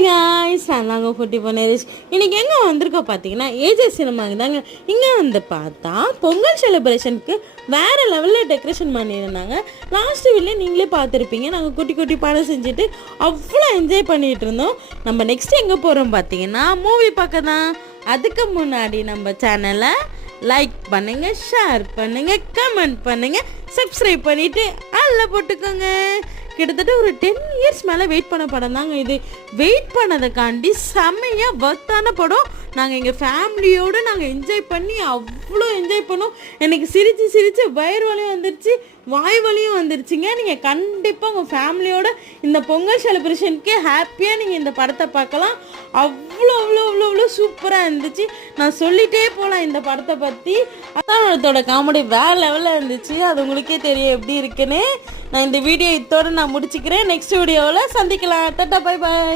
Hi guys, நாங்க குட்டி பொன்னேரிஸ். இன்னைக்கு எங்கே வந்திருக்கோம் பார்த்தீங்கன்னா ஏஜே சினிமாங்க தாங்க. இங்கே வந்து பார்த்தா பொங்கல் செலிப்ரேஷனுக்கு வேறு லெவலில் டெக்கரேஷன் பண்ணியிருந்தாங்க. லாஸ்ட் வீடியோ நீங்களே பார்த்துருப்பீங்க. நாங்கள் குட்டி குட்டி படம் செஞ்சுட்டு அவ்வளோ என்ஜாய் பண்ணிகிட்டு இருந்தோம். நம்ம நெக்ஸ்ட் எங்கே போகிறோம் பார்த்தீங்கன்னா மூவி பார்க்க தான். அதுக்கு முன்னாடி நம்ம சேனலை லைக் பண்ணுங்கள், ஷேர் பண்ணுங்கள், கமெண்ட் பண்ணுங்கள், சப்ஸ்கிரைப் பண்ணிவிட்டு அதில் போட்டுக்கோங்க. கிட்டத்தட்ட ஒரு 10 இயர்ஸ் மேலே வெயிட் பண்ண படம் தாங்க இது. வெயிட் பண்ணதைக்காண்டி செம்மையாக ஒர்த்தான படம். நாங்கள் எங்கள் ஃபேமிலியோடு நாங்கள் என்ஜாய் பண்ணி அவ்வளோ என்ஜாய் பண்ணோம். எனக்கு சிரித்து சிரித்து வயிறு வலியும் வந்துருச்சு, வாய் வலியும் வந்துருச்சுங்க. நீங்கள் கண்டிப்பாக உங்கள் ஃபேமிலியோடு இந்த பொங்கல் செலிப்ரேஷனுக்கு ஹாப்பியாக நீங்கள் இந்த படத்தை பார்க்கலாம். அவ்வளோ அவ்வளோ அவ்வளோ அவ்வளோ சூப்பராக இருந்துச்சு. நான் சொல்லிகிட்டே போகலாம் இந்த படத்தை பற்றி. அதான் அதோட காமெடி வேறு லெவலில் இருந்துச்சு. அது உங்களுக்கே தெரியும் எப்படி இருக்குன்னு. நான் இந்த வீடியோ இதோடு நான் முடிச்சுக்கிறேன். நெக்ஸ்ட் வீடியோவில் சந்திக்கலாம். Tata, bye bye.